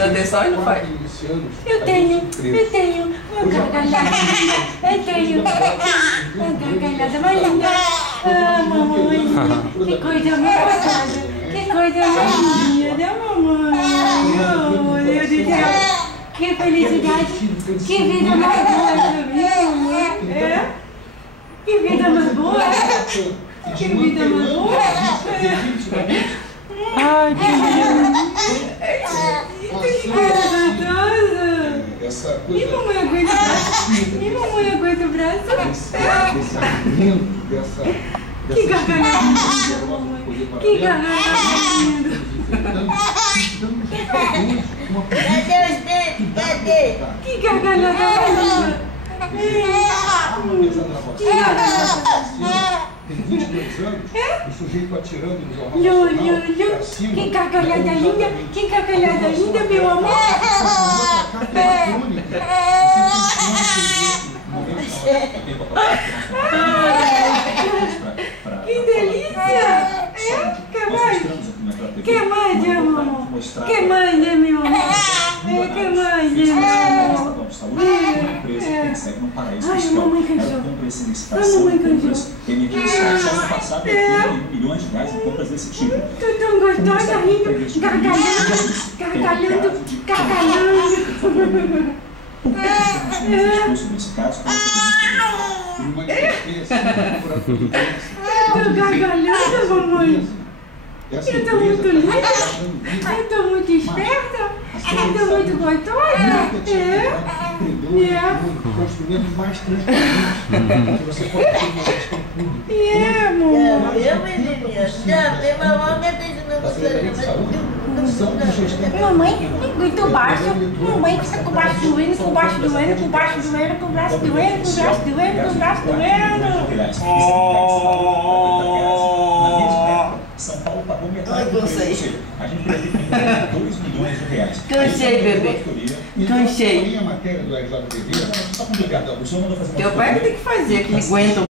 prestando atenção e não faz. Eu tenho uma gargalhada linda. Eu tenho uma gargalhada mais linda. Ah, mamãe, que coisa mais gostosa. Que coisa mais linda, né, mamãe? Oh, meu Deus do céu. Que felicidade. Que vida mais boa, viu, mamãe? É? Que vida mais boa. Que vida mais boa. Ai, que lindo. Que coisa gostosa. E mamãe aguenta o braço? E mamãe aguenta o braço? Que gargalhada linda, mamãe. Que gargalhada linda. Cadê os dedos? Cadê? Que gargalhada linda. Que gargalhada. Tem 22 anos, o sujeito atirando no Jornal Nacional. Que gargalhada linda, que gargalhada linda, meu amor. Que delícia. Quer mais? Quer mais, amor? Quer mais, né, meu amor? Quer mais, né, meu amor? Ai, a mamãe cansou. A mamãe cansou. Tô tão gostosa, rindo, gargalhando, gargalhando, gargalhando. Por que você não disposto nesse caso? Tô gargalhando, mamãe. Eu tô muito linda. Eu tô muito esperta. Eu tô muito gostosa. Construindo mais transparente. Você pode ter uma gestão pública. Mamãe. Eu, menininha. Já, tem mamãe que tem de novo. Mamãe, muito baixo. Mamãe fica com o baixo doendo, com o baixo doendo, com o baixo doendo, com o braço doendo, com o braço doendo, com o braço doendo. São Paulo pagou metade do preço. A gente teria que 2 milhões de reais. Cansei, bebê. Cansei. A matéria do RJTV, Só com obrigado. O senhor mandou fazer uma Teu pai que tem que fazer, que aguenta.